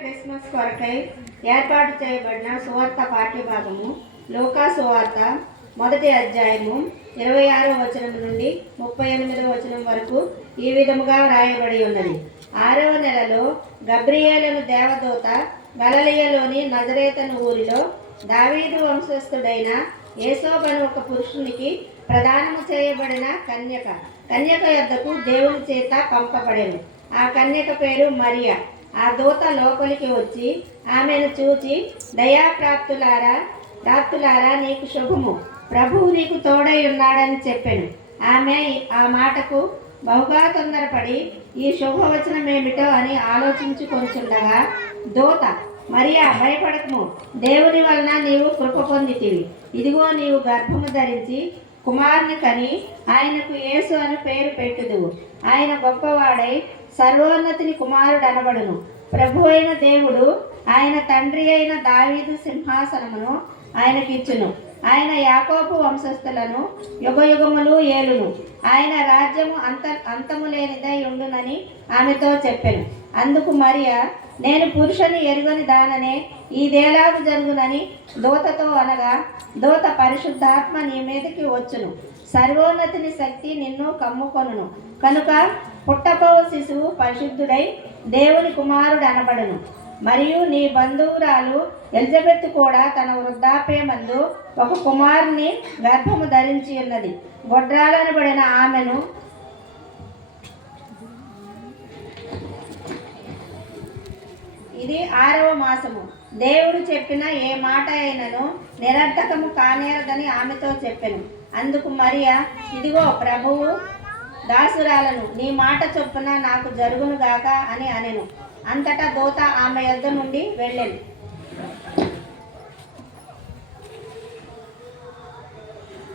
Christmas కొరకై ఏర్పాటు చేయబడిన సువార్త పాఠ్యభాగము లూకా సువార్త 1వ అధ్యాయము 26వ వచనం నుండి 38వ వచనం వరకు ఈ విధముగా వ్రాయబడి ఉన్నది. 6వ నెలలో గబ్రియేలును దేవదూత గలిలయలోని నజరేతను ఊరిలో దావీదు వంశస్థుడైన యేసోబను ఒక పురుషునికి ప్రదానము చేయబడిన కన్యక యొద్దకు దేవుని చేత పంపబడెను. ఆ కన్యక పేరు మరియా. ఆ దూత లోపలికి వచ్చి ఆమెను చూచి, దయాప్రాప్తులారా నీకు శుభము, ప్రభువు నీకు తోడై ఉన్నాడని చెప్పాను. ఆమె ఆ మాటకు బహుగా తొందరపడి ఈ శుభవచనం ఏమిటో అని ఆలోచించుకొంచుండగా దూత, మరియా భయపడకము, దేవుని వలన నీవు కృప పొందితివి. ఇదిగో నీవు గర్భము ధరించి కుమారుని కని ఆయనకు యేసు అని పేరు పెట్టుదువు. ఆయన గొప్పవాడై సర్వోన్నతిని కుమారుడు అనబడును. ప్రభు అయిన దేవుడు ఆయన తండ్రి అయిన దావీదు సింహాసనమును ఆయనకిచ్చును. ఆయన యాకోబు వంశస్థులను యుగయుగములు ఏలును. ఆయన రాజ్యము అంతము లేనిదై ఉండునని ఆమెతో చెప్పెను. అందుకు మరియా, నేను పురుషుని ఎరుగని దాననే ఇదేలాగు జరుగునని దూతతో అనగా, దూత, పరిశుద్ధాత్మ నీ మీదకి వచ్చును, సర్వోన్నతిని శక్తి నిన్ను కమ్ముకొనును, కనుక పుట్టబోవు శిశువు పరిశుద్ధుడై దేవుని కుమారుడు అనబడును. మరియు నీ బంధువురాలు ఎలిజబెత్ కూడా తన వృద్ధాప్యమందు ఒక కుమారుని గర్భము ధరించి ఉన్నది. గొడ్రాలనబడిన ఆమెను ఇది 6వ మాసము. దేవుడు చెప్పిన ఏ మాట అయినను నిరర్థకము కానేరదని ఆమెతో చెప్పెను. అందుకు మరియా, ఇదిగో ప్రభువు దాసురాలను, నీ మాట చొప్పున నాకు జరుగును గాక అని అనెను. అంతటా దూత ఆమె యొద్ద నుండి వెళ్ళెను.